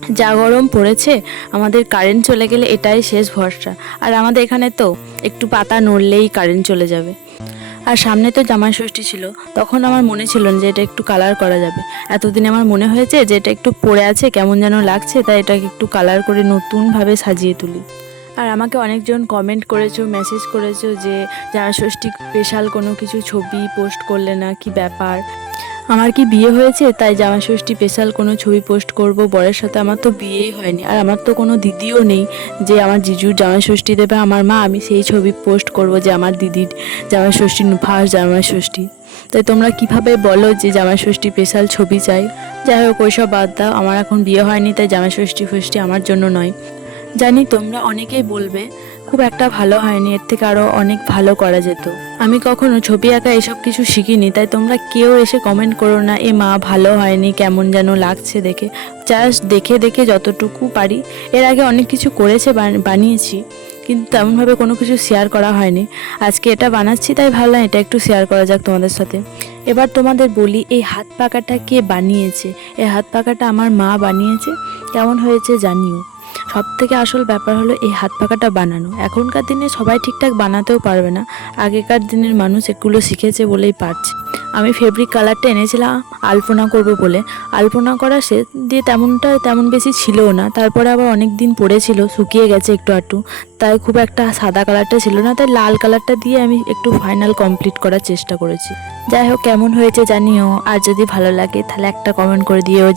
যা গরম পড়েছে, আমাদের কারেন্ট চলে গেলে এটাই শেষ ভরসা। আর আমাদের এখানে তো একটু পাতা নড়লেই কারেন্ট চলে যাবে। আর সামনে তো জামাই ষষ্ঠী ছিল, তখন আমার মনে ছিল না যে এটা একটু কালার করা যাবে। এতদিনে আমার মনে হয়েছে যে এটা একটু পড়ে আছে, কেমন যেন লাগছে, তাই এটাকে একটু কালার করে নতুনভাবে সাজিয়ে তুলি। আর আমাকে অনেকজন কমেন্ট করেছো, মেসেজ করেছো যে জামাই ষষ্ঠী স্পেশাল কোনো কিছু ছবি পোস্ট করলে না, কি ব্যাপার। আমার কি বিয়ে হয়েছে তাই জামাই ষষ্ঠী স্পেশাল কোনো ছবি পোস্ট করব বরের সাথে? আমার তো বিয়েই হয়নি, আর আমার তো কোনো দিদিও নেই যে আমার জিজুর জামাই ষষ্ঠী দেবে আমার মা, আমি সেই ছবি পোস্ট করব যে আমার দিদির জামাই ষষ্ঠী, ফার্স্ট জামাই ষষ্ঠী। তাই তোমরা কিভাবে বলো যে জামাই ষষ্ঠী স্পেশাল ছবি চাই? যাই হোক, ওইসব বাদ দাও, আমার এখন বিয়ে হয়নি তাই জামাই ষষ্ঠী ফষ্ঠী আমার জন্য নয়। জানি তোমরা অনেকেই বলবে খুব একটা ভালো হয়নি, এর থেকে আরও অনেক ভালো করা যেত। আমি কখনো ছবি আঁকা এসব কিছু শিখিনি, তাই তোমরা কেউ এসে কমেন্ট করো না এ মা ভালো হয়নি, কেমন যেন লাগছে দেখে। জাস্ট দেখে দেখে যতটুকু পারি, এর আগে অনেক কিছু করেছে, বানিয়েছি, কিন্তু তেমনভাবে কোনো কিছু শেয়ার করা হয়নি। আজকে এটা বানাচ্ছি তাই ভাবলাম এটা একটু শেয়ার করা যাক তোমাদের সাথে। এবার তোমাদের বলি, এই হাত পাখাটা কে বানিয়েছে? এই হাত পাখাটা আমার মা বানিয়েছে। কেমন হয়েছে জানিও। সব থেকে আসল ব্যাপার হলো এই হাত পাখাটা বানানো। এখনকার দিনে সবাই ঠিকঠাক বানাতেও পারবে না, আগেকার দিনের মানুষ এগুলো শিখেছে বলেই পারছে। আমি ফেব্রিক কালারটা এনেছিলাম আলপনা করব বলে, আলপনা করা সে দিয়ে তেমন বেশি ছিলও না। তারপরে আবার অনেক দিন পড়েছিল, শুকিয়ে গেছে একটু আধটু, তাই খুব একটা সাদা কালারটা ছিল না, তাই লাল কালারটা দিয়ে আমি একটু ফাইনাল কমপ্লিট করার চেষ্টা করেছি। যাই হোক, কেমন হয়েছে জানিও। আর যদি ভালো লাগে তাহলে একটা কমেন্ট করে দিও যে